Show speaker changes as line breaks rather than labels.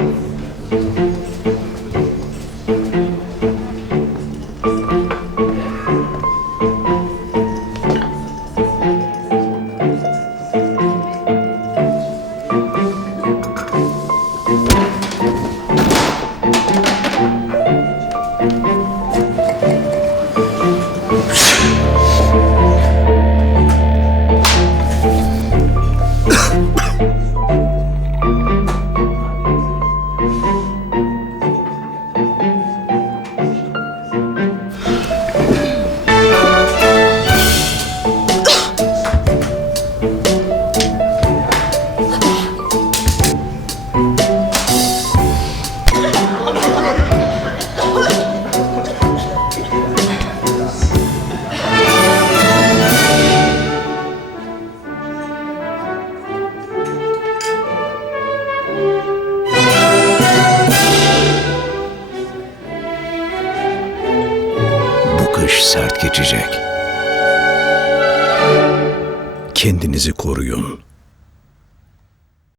Amen. Bu kış sert geçecek. Kendinizi koruyun.